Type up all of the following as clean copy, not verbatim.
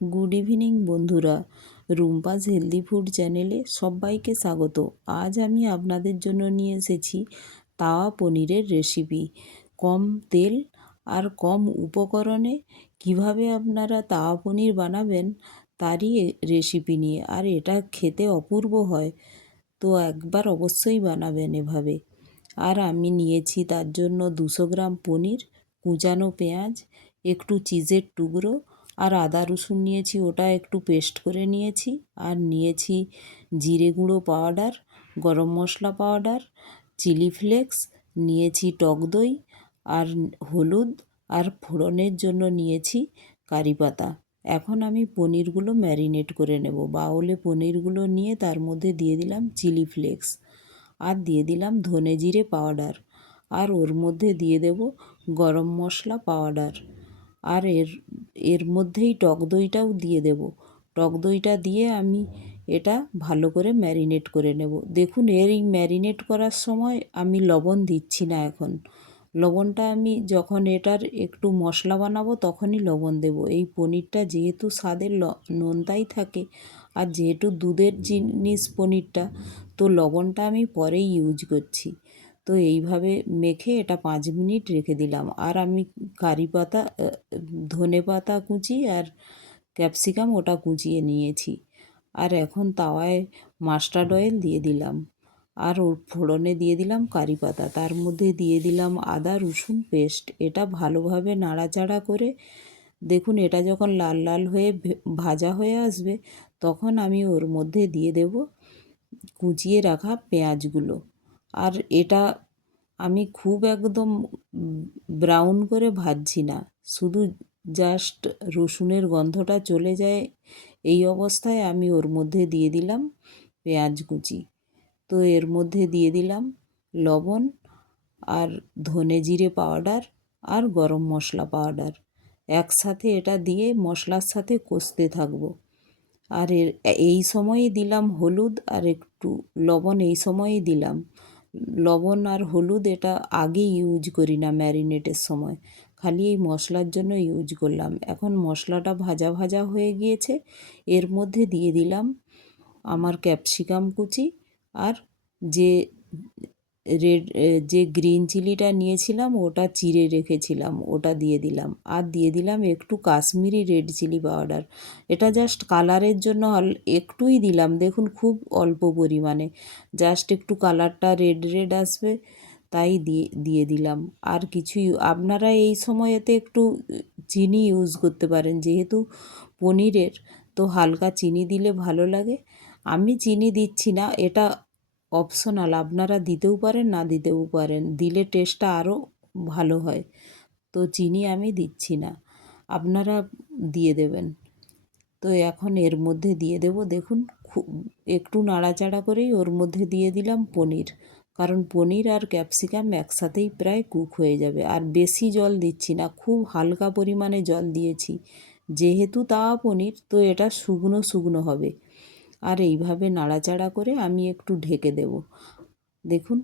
Good evening বন্ধুরা, Rumpa's healthy food চ্যানেলে সবাইকে স্বাগত। আজ আমি আপনাদের জন্য নিয়ে এসেছি তাওয়া পনিরের রেসিপি। কম তেল আর কম উপকরণে কিভাবে আপনারা তাওয়া পনির বানাবেন তারই রেসিপি নিয়ে। আর এটা খেতে অপূর্ব হয়, তো একবার অবশ্যই বানাবেন এভাবে। আর আমি নিয়েছি তার জন্য 200 গ্রাম পনির, কুচানো পেঁয়াজ, একটু চিজের টুকরো আর আদা রসুন নিয়েছি, ওটা একটু পেস্ট করে নিয়েছি। আর নিয়েছি জিরে গুঁড়ো পাউডার, গরম মশলা পাউডার, চিলি ফ্লেক্স, নিয়েছি টক দই আর হলুদ, আর ফোড়নের জন্য নিয়েছি কারি পাতা। এখন আমি পনিরগুলো ম্যারিনেট করে নেব। বাউলে পনিরগুলো নিয়ে তার মধ্যে দিয়ে দিলাম চিলি ফ্লেক্স, আর দিয়ে দিলাম ধনে জিরে পাউডার, আর ওর মধ্যে দিয়ে দেব গরম মশলা পাউডার। আর এর মধ্যেই টক দইটাও দিয়ে দেব। টক দইটা দিয়ে আমি এটা ভালো করে ম্যারিনেট করে নেব। দেখুন, এই ম্যারিনেট করার সময় আমি লবণ দিচ্ছি না এখন। লবণটা আমি যখন এটার একটু মশলা বানাবো তখনই লবণ দেব। এই পনিরটা যেহেতু স্বাদের নোনতাই থাকে, আর যেহেতু দুধের জিনিস পনিরটা, তো লবণটা আমি পরেই ইউজ করছি। তো এইভাবে মেখে এটা 5 মিনিট রেখে দিলাম। আর আমি কারি পাতা, ধনে পাতা কুচি আর ক্যাপসিকাম ওটা কুচিয়ে নিয়েছি। আর এখন তাওয়ায় মাস্টার্ড অয়েল দিয়ে দিলাম, আর ওর ফোড়নে দিয়ে দিলাম কারি পাতা, তার মধ্যে দিয়ে দিলাম আদা রসুন পেস্ট। এটা ভালোভাবে নাড়াচাড়া করে, দেখুন এটা যখন লাল লাল হয়ে ভাজা হয়ে আসবে, তখন আমি ওর মধ্যে দিয়ে দেব কুচিয়ে রাখা পেঁয়াজগুলো। আর এটা আমি খুব একদম ব্রাউন করে ভাজছি না, শুধু জাস্ট রসুনের গন্ধটা চলে যায় এই অবস্থায় আমি ওর মধ্যে দিয়ে দিলাম পেঁয়াজ কুচি। তো এর মধ্যে দিয়ে দিলাম লবণ আর ধনে জিরে পাউডার আর গরম মশলা পাউডার। একসাথে এটা দিয়ে মশলার সাথে কষতে থাকবো। আর এই সময়েই দিলাম হলুদ আর একটু লবণ, এই সময়েই দিলাম লবণ আর হলুদ। এটা আগে ইউজ করি না ম্যারিনেটের সময়, খালি এই মশলার জন্য ইউজ করলাম। এখন মশলাটা ভাজা ভাজা হয়ে গিয়েছে, এর মধ্যে দিয়ে দিলাম আমার ক্যাপসিকাম কুচি, আর যে যে গ্রিন চিলিটা নিয়েছিলাম ওটা চিড়ে রেখেছিলাম ওটা দিয়ে দিলাম। আর দিয়ে দিলাম একটু কাশ্মীরি রেড চিলি পাউডার। এটা জাস্ট কালারের জন্য একটুই দিলাম, দেখুন খুব অল্প পরিমাণে, জাস্ট একটু কালারটা রেড রেড আসবে তাই দিয়ে দিলাম। আর কিছুই, আপনারা এই সময়েতে একটু চিনি ইউজ করতে পারেন, যেহেতু পনিরের তো হালকা চিনি দিলে ভালো লাগে। আমি চিনি দিচ্ছি না, এটা অপশনাল, আপনারা দিতেও পারেন না দিতেও পারেন, দিলে টেস্টটা আরও ভালো হয়। তো চিনি আমি দিচ্ছি না, আপনারা দিয়ে দেবেন। তো এখন এর মধ্যে দিয়ে দেব, দেখুন খুব একটু নাড়াচাড়া করেই ওর মধ্যে দিয়ে দিলাম পনির, কারণ পনির আর ক্যাপসিকাম একসাথেই প্রায় কুক হয়ে যাবে। আর বেশি জল দিচ্ছি না, খুব হালকা পরিমাণে জল দিয়েছি, যেহেতু তাওয়া পনির তো এটা শুকনো শুকনো হবে। আর এইভাবে নাড়াচাড়া করে আমি একটু ঢেকে দেব। দেখুন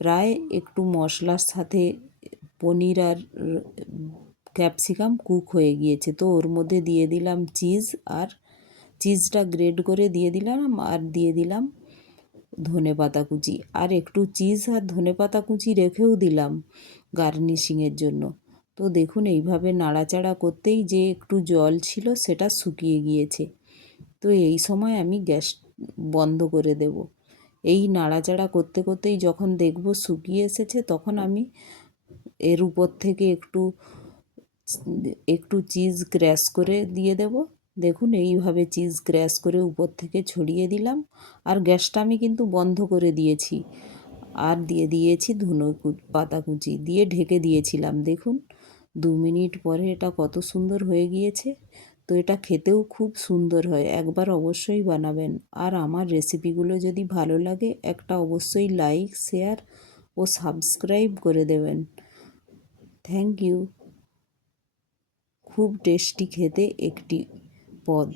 প্রায় একটু মশলার সাথে পনির আর ক্যাপসিকাম কুক হয়ে গিয়েছে। তো ওর মধ্যে দিয়ে দিলাম চিজ, আর চিজটা গ্রেট করে দিয়ে দিলাম, আর দিয়ে দিলাম ধনে পাতা কুচি, আর একটু চিজ আর ধনে পাতা কুচি রেখেও দিলাম গার্নিশিংয়ের জন্য। তো দেখুন এইভাবে নাড়াচাড়া করতেই যে একটু জল ছিল সেটা শুকিয়ে গিয়েছে। তো এই সময় আমি গ্যাস বন্ধ করে দেব। এই নাড়াচাড়া করতে করতেই যখন দেখব শুকিয়ে এসেছে, তখন আমি এর উপর থেকে একটু একটু চিজ ক্র্যাশ করে দিয়ে দেব। দেখুন এইভাবে চিজ ক্র্যাশ করে উপর থেকে ছড়িয়ে দিলাম। আর গ্যাসটা আমি কিন্তু বন্ধ করে দিয়েছি, আর দিয়ে দিয়েছি ধনে পাতা কুচি দিয়ে ঢেকে দিয়েছিলাম। দেখুন 2 মিনিট পরে এটা কত সুন্দর হয়ে গিয়েছে। তো এটা খেতেও খুব সুন্দর হয়, একবার অবশ্যই বানাবেন। আর আমার রেসিপিগুলো যদি ভালো লাগে একটা অবশ্যই লাইক, শেয়ার ও সাবস্ক্রাইব করে দেবেন। Thank you. খুব টেস্টি খেতে একটি পদ।